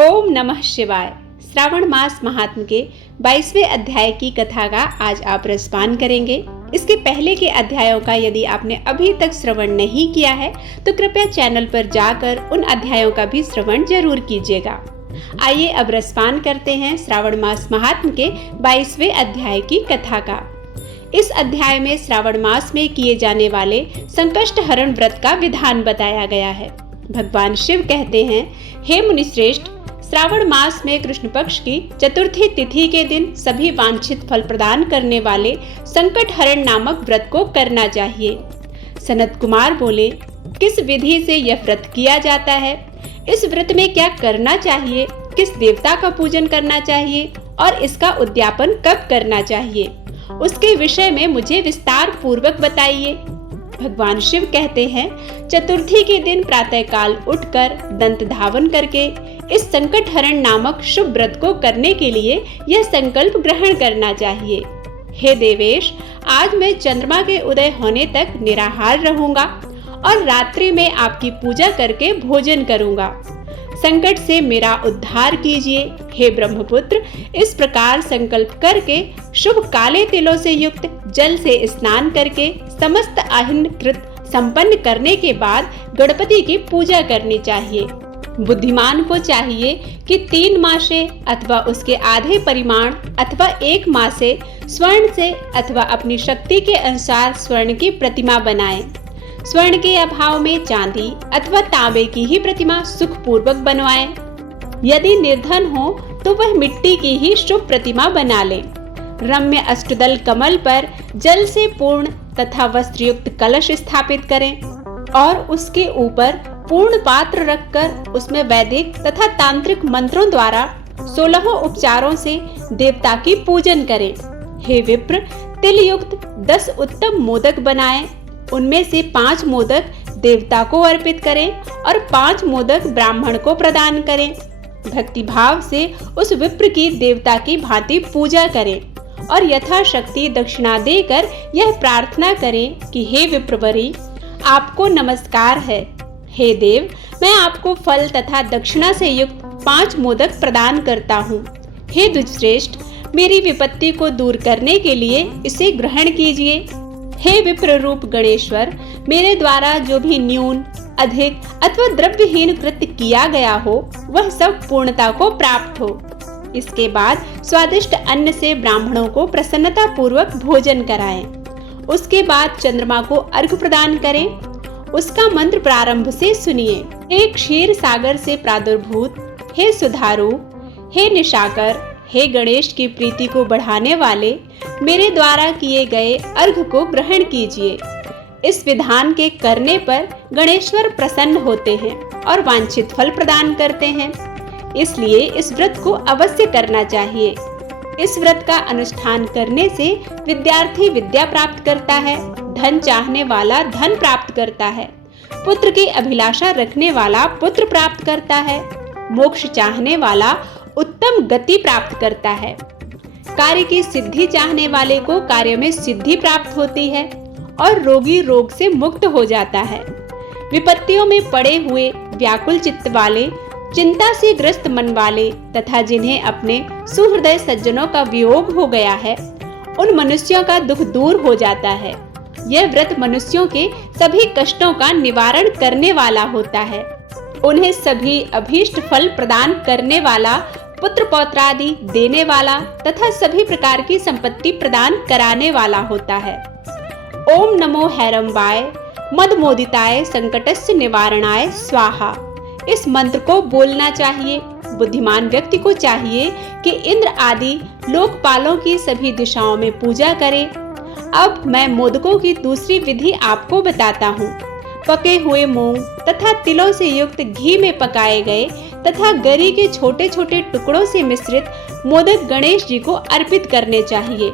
ओम नमः शिवाय। श्रावण मास महात्म के 22वें अध्याय की कथा का आज आप रसपान करेंगे। इसके पहले के अध्यायों का यदि आपने अभी तक श्रवण नहीं किया है तो कृपया चैनल पर जाकर उन अध्यायों का भी श्रवण जरूर कीजिएगा। आइए अब रसपान करते हैं श्रावण मास महात्म के 22वें अध्याय की कथा का। इस अध्याय में श्रावण मास में किए जाने वाले संकष्ट हरण व्रत का विधान बताया गया है। भगवान शिव कहते हैं, हे मुनिश्रेष्ठ, श्रावण मास में कृष्ण पक्ष की चतुर्थी तिथि के दिन सभी वांछित फल प्रदान करने वाले संकट हरण नामक व्रत को करना चाहिए। सनत कुमार बोले, किस विधि से यह व्रत किया जाता है? इस व्रत में क्या करना चाहिए? किस देवता का पूजन करना चाहिए और इसका उद्यापन कब करना चाहिए? उसके विषय में मुझे विस्तार पूर्वक बताइए। भगवान शिव कहते हैं, चतुर्थी के दिन प्रातःकाल उठकर दंत धावन करके इस संकट हरण नामक शुभ व्रत को करने के लिए यह संकल्प ग्रहण करना चाहिए। हे देवेश, आज मैं चंद्रमा के उदय होने तक निराहार रहूंगा और रात्रि में आपकी पूजा करके भोजन करूंगा। संकट से मेरा उद्धार कीजिए। हे ब्रह्मपुत्र, इस प्रकार संकल्प करके शुभ काले तिलों से युक्त जल से स्नान करके समस्त आहिन कृत संपन्न करने के बाद गणपति की पूजा करनी चाहिए। बुद्धिमान को चाहिए कि 3 मासे अथवा उसके आधे परिमाण अथवा 1 मासे स्वर्ण से अथवा अपनी शक्ति के अनुसार स्वर्ण की प्रतिमा बनाए। स्वर्ण के अभाव में चांदी अथवा तांबे की ही प्रतिमा सुखपूर्वक बनवाए। यदि निर्धन हो तो वह मिट्टी की ही शुभ प्रतिमा बना ले। रम्य अष्टदल कमल पर जल से पूर्ण तथा वस्त्रयुक्त कलश स्थापित करें और उसके ऊपर पूर्ण पात्र रखकर उसमें वैदिक तथा तांत्रिक मंत्रों द्वारा 16 उपचारों से देवता की पूजन करें। हे विप्र, तिल युक्त 10 उत्तम मोदक बनाएं। उनमें से 5 मोदक देवता को अर्पित करें और 5 मोदक ब्राह्मण को प्रदान करें। भक्ति भाव से उस विप्र की देवता की भांति पूजा करें और यथाशक्ति दक्षिणा देकर यह प्रार्थना करें कि हे विप्रवरी, आपको नमस्कार है। हे देव, मैं आपको फल तथा दक्षिणा से युक्त 5 मोदक प्रदान करता हूँ। हे द्विजश्रेष्ठ, मेरी विपत्ति को दूर करने के लिए इसे ग्रहण कीजिए। हे विप्र रूप गणेश्वर, मेरे द्वारा जो भी न्यून, अधिक अथवा द्रव्यहीन कृत्य किया गया हो वह सब पूर्णता को प्राप्त हो। इसके बाद स्वादिष्ट अन्न से ब्राह्मणों को प्रसन्नता पूर्वक भोजन कराएं। उसके बाद चंद्रमा को अर्घ्य प्रदान करें। उसका मंत्र प्रारंभ से सुनिए। हे क्षीर सागर से प्रादुर्भूत, हे सुधारू, हे निशाकर, हे गणेश की प्रीति को बढ़ाने वाले, मेरे द्वारा किए गए अर्घ्य को ग्रहण कीजिए। इस विधान के करने पर गणेश्वर प्रसन्न होते हैं और वांछित फल प्रदान करते हैं। इसलिए इस व्रत को अवश्य करना चाहिए। इस व्रत का अनुष्ठान करने से विद्यार्थी विद्या प्राप्त करता है, धन चाहने वाला धन प्राप्त करता है, पुत्र की अभिलाषा रखने वाला पुत्र प्राप्त करता है, मोक्ष चाहने वाला उत्तम गति प्राप्त करता है, कार्य की सिद्धि चाहने वाले को कार्य में सिद्धि प्राप्त होती है और रोगी रोग से मुक्त हो जाता है। विपत्तियों में पड़े हुए व्याकुल चित्त वाले, चिंता से ग्रस्त मन वाले तथा जिन्हें अपने सुहृदय सज्जनों का वियोग हो गया है, उन मनुष्यों का दुख दूर हो जाता है। यह व्रत मनुष्यों के सभी कष्टों का निवारण करने वाला होता है। उन्हें सभी अभीष्ट फल प्रदान करने वाला, पुत्र पौत्रादि देने वाला तथा सभी प्रकार की संपत्ति प्रदान कराने वाला होता है। ओम नमो हैरंबाय मदमोदिताय संकटस्य निवारणाय स्वाहा। इस मंत्र को बोलना चाहिए। बुद्धिमान व्यक्ति को चाहिए कि इंद्र आदि लोकपालों की सभी दिशाओं में पूजा करे। अब मैं मोदकों की दूसरी विधि आपको बताता हूँ। पके हुए मूंग तथा तिलों से युक्त घी में पकाए गए तथा गरी के छोटे छोटे टुकड़ों से मिश्रित मोदक गणेश जी को अर्पित करने चाहिए।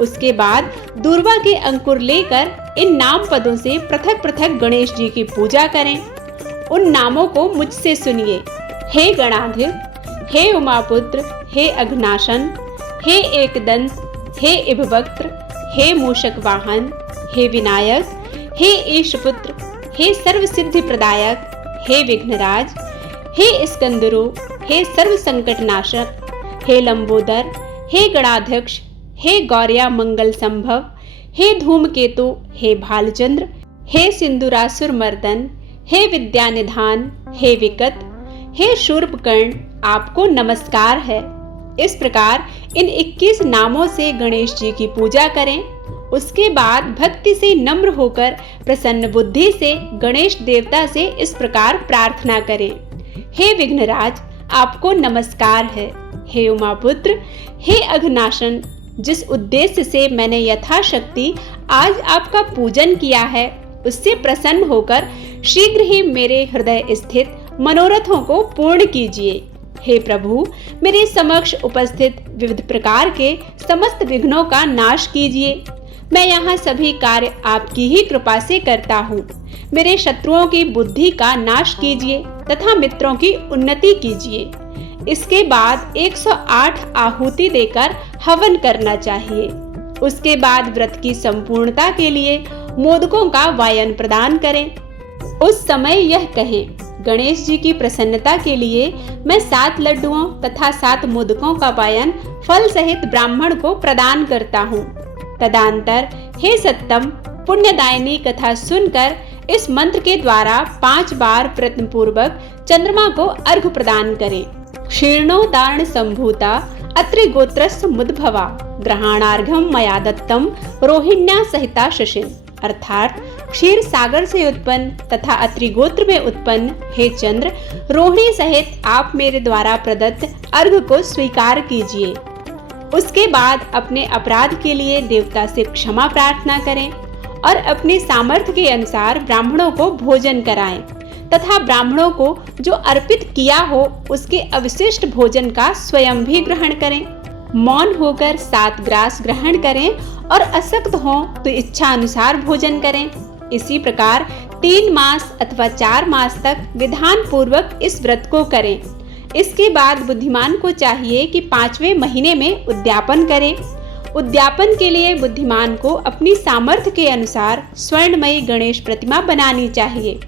उसके बाद दूर्वा के अंकुर लेकर इन नाम पदों से पृथक पृथक गणेश जी की पूजा करें। उन नामों को मुझसे सुनिए। हे गणाधिप, हे उमापुत्र, हे अघनाशन, हे एकदंत, हे इभवक्त्र, हे मूषक वाहन, हे विनायक, हे ईशपुत्र, हे सर्व सिद्धि प्रदायक, हे विघ्नराज, हे स्कंदरो, हे सर्व संकट नाशक, हे लंबोदर, हे गणाध्यक्ष, हे गौर्या मंगल संभव, हे धूमकेतु, हे भालचंद्र, हे सिंदूरासुर मर्दन, हे विद्यानिधान, हे विकट, हे शूर्पकर्ण, आपको नमस्कार है। इस प्रकार इन 21 नामों से गणेश जी की पूजा करें। उसके बाद भक्ति से नम्र होकर प्रसन्न बुद्धि से गणेश देवता से इस प्रकार प्रार्थना करें। हे विघ्नराज, आपको नमस्कार है। हे उमापुत्र, हे अघनाशन, जिस उद्देश्य से मैंने यथाशक्ति आज आपका पूजन किया है, उससे प्रसन्न होकर शीघ्र ही मेरे हृदय स्थित मनोरथों को पूर्ण कीजिए। हे प्रभु, मेरे समक्ष उपस्थित विविध प्रकार के समस्त विघ्नों का नाश कीजिए। मैं यहाँ सभी कार्य आपकी ही कृपा से करता हूँ। मेरे शत्रुओं की बुद्धि का नाश कीजिए तथा मित्रों की उन्नति कीजिए। इसके बाद 108 आहुति देकर हवन करना चाहिए। उसके बाद व्रत की संपूर्णता के लिए मोदकों का वायन प्रदान करें। उस समय यह कहें, गणेश जी की प्रसन्नता के लिए मैं 7 लड्डुओं तथा 7 मोदकों का वायन फल सहित ब्राह्मण को प्रदान करता हूँ। तदंतर हे सत्तम, पुण्यदायिनी कथा सुनकर इस मंत्र के द्वारा 5 बार प्रयत्न पूर्वक चंद्रमा को अर्घ्य प्रदान करें। क्षीर्णोदारण संभूता अत्रि गोत्रस्य मुद्भवा ग्रहणार्घम मया दत्तम रोहिण्या सहिता शशिन, अर्थात क्षीर सागर से उत्पन्न तथा अत्रि गोत्र में उत्पन्न हे चंद्र, रोहिणी सहित आप मेरे द्वारा प्रदत्त अर्घ्य को स्वीकार कीजिए। उसके बाद अपने अपराध के लिए देवता से क्षमा प्रार्थना करें और अपने सामर्थ्य के अनुसार ब्राह्मणों को भोजन कराएं तथा ब्राह्मणों को जो अर्पित किया हो उसके अवशिष्ट भोजन का स्वयं भी ग्रहण करें। मौन होकर 7 ग्रास ग्रहण करें और अशक्त हो तो इच्छा अनुसार भोजन करें। इसी प्रकार 3 मास अथवा 4 मास तक विधान पूर्वक इस व्रत को करें। इसके बाद बुद्धिमान को चाहिए कि 5वें महीने में उद्यापन करें। उद्यापन के लिए बुद्धिमान को अपनी सामर्थ्य के अनुसार स्वर्णमयी गणेश प्रतिमा बनानी चाहिए।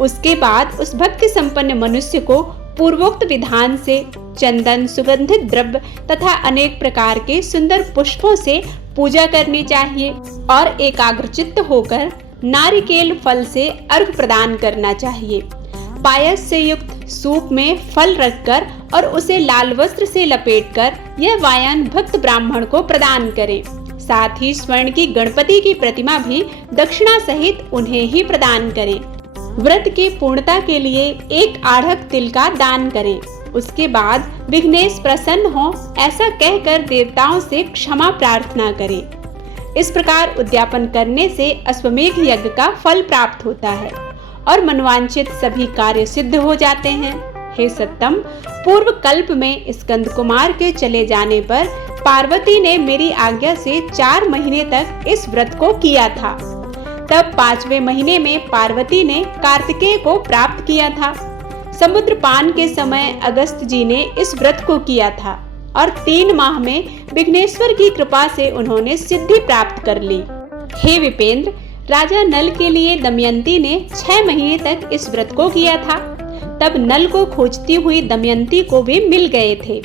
उसके बाद उस भक्ति संपन्न मनुष्य को पूर्वोक्त विधान से चंदन, सुगंधित द्रव्य तथा अनेक प्रकार के सुंदर पुष्पों से पूजा करनी चाहिए और एकाग्रचित्त होकर नारिकेल फल से अर्घ्य प्रदान करना चाहिए। पायस से युक्त सूप में फल रखकर और उसे लाल वस्त्र से लपेटकर यह वायन भक्त ब्राह्मण को प्रदान करें। साथ ही स्वर्ण की गणपति की प्रतिमा भी दक्षिणा सहित उन्हें ही प्रदान करें। व्रत की पूर्णता के लिए 1 आढ़क तिल का दान करें। उसके बाद विघ्नेश प्रसन्न हो ऐसा कहकर देवताओं से क्षमा प्रार्थना करें। इस प्रकार उद्यापन करने से अश्वमेघ यज्ञ का फल प्राप्त होता है और मनवांछित सभी कार्य सिद्ध हो जाते हैं। हे सत्तम, पूर्व कल्प में स्कंद कुमार के चले जाने पर पार्वती ने मेरी आज्ञा से 4 महीने तक इस व्रत को किया था। तब 5वें महीने में पार्वती ने कार्तिकेय को प्राप्त किया था। समुद्र पान के समय अगस्त जी ने इस व्रत को किया था और 3 माह में विघ्नेश्वर की कृपा से उन्होंने सिद्धि प्राप्त कर ली। हे विपेंद्र, राजा नल के लिए दमयंती ने 6 महीने तक इस व्रत को किया था। तब नल को खोजती हुई दमयंती को भी मिल गए थे।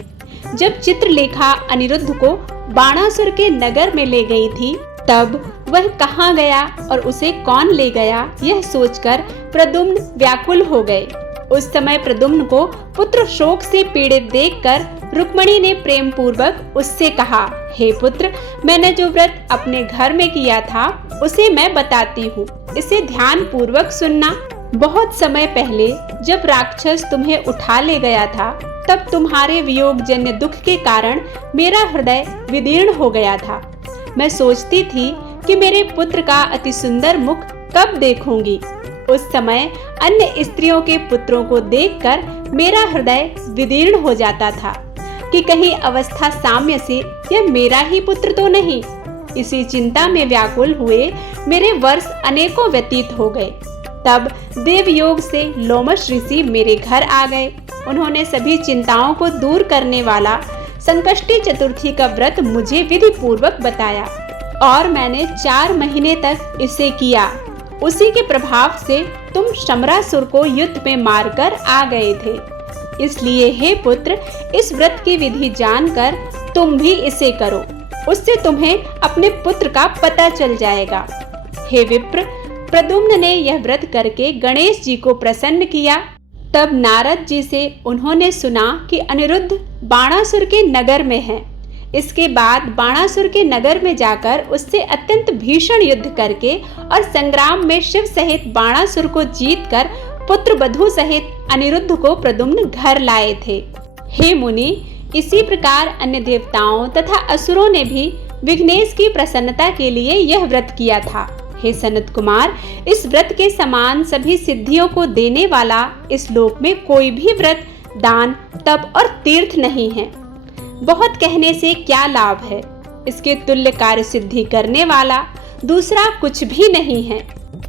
जब चित्रलेखा अनिरुद्ध को बाणासुर के नगर में ले गई थी, तब वह कहाँ गया और उसे कौन ले गया, यह सोचकर प्रद्युम्न व्याकुल हो गए। उस समय प्रद्युम्न को पुत्र शोक से पीड़ित देखकर रुक्मिणी ने प्रेम पूर्वक उससे कहा, हे पुत्र, मैंने जो व्रत अपने घर में किया था उसे मैं बताती हूँ, इसे ध्यान पूर्वक सुनना। बहुत समय पहले जब राक्षस तुम्हें उठा ले गया था, तब तुम्हारे वियोग जन्य दुख के कारण मेरा हृदय विदीर्ण हो गया था। मैं सोचती थी कि मेरे पुत्र का अति सुंदर मुख कब देखूंगी। उस समय अन्य स्त्रियों के पुत्रों को देखकर मेरा हृदय विदीर्ण हो जाता था कि कहीं अवस्था साम्य से यह मेरा ही पुत्र तो नहीं। इसी चिंता में व्याकुल हुए मेरे वर्ष अनेकों व्यतीत हो गए। तब देवयोग से लोमश ऋषि मेरे घर आ गए। उन्होंने सभी चिंताओं को दूर करने वाला संकष्टी चतुर्थी का व्रत मुझे विधि पूर्वक बताया और मैंने 4 महीने तक इसे किया। उसी के प्रभाव से तुम शमरासुर को युद्ध में मारकर आ गए थे। इसलिए हे पुत्र, इस व्रत की विधि जानकर तुम भी इसे करो, उससे तुम्हें अपने पुत्र का पता चल जाएगा। हे विप्र, प्रद्युम्न ने यह व्रत करके गणेश जी को प्रसन्न किया। तब नारद जी से उन्होंने सुना कि अनिरुद्ध बाणासुर के नगर में है। इसके बाद बाणासुर के नगर में जाकर उससे अत्यंत भीषण युद्ध करके और संग्राम में शिव सहित बाणासुर को जीतकर पुत्र वधू सहित अनिरुद्ध को प्रद्युम्न घर लाए थे। हे मुनि, इसी प्रकार अन्य देवताओं तथा असुरों ने भी विघ्नेश की प्रसन्नता के लिए यह व्रत किया था। हे सनत कुमार, इस व्रत के समान सभी सिद्धियों को देने वाला इस लोक में कोई भी व्रत, दान, तप और तीर्थ नहीं है। बहुत कहने से क्या लाभ है, इसके तुल्य कार्य सिद्धि करने वाला दूसरा कुछ भी नहीं है।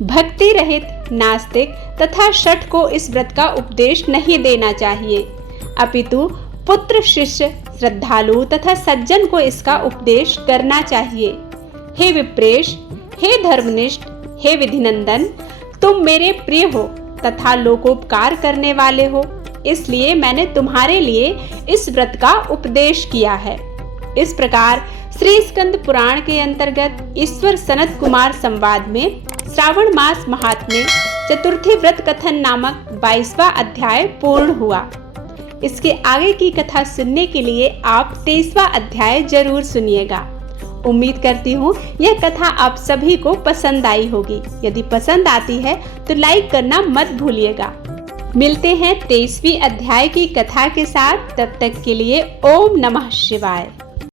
भक्ति रहित नास्तिक तथा शठ को इस व्रत का उपदेश नहीं देना चाहिए, अपितु पुत्र, शिष्य, श्रद्धालु तथा सज्जन को इसका उपदेश करना चाहिए। हे विप्रेश, हे धर्मनिष्ठ, हे विधिनंदन, तुम मेरे प्रिय हो तथा लोकोपकार करने वाले हो, इसलिए मैंने तुम्हारे लिए इस व्रत का उपदेश किया है। इस प्रकार श्री स्कंद पुराण के अंतर्गत ईश्वर सनत कुमार संवाद में श्रावण मास महात्म्य चतुर्थी व्रत कथन नामक 22वां अध्याय पूर्ण हुआ। इसके आगे की कथा सुनने के लिए आप 23वां अध्याय जरूर सुनिएगा। उम्मीद करती हूँ यह कथा आप सभी को पसंद आई होगी। यदि पसंद आती है तो लाइक करना मत भूलिएगा। मिलते हैं 23वीं अध्याय की कथा के साथ। तब तक के लिए ओम नमः शिवाय।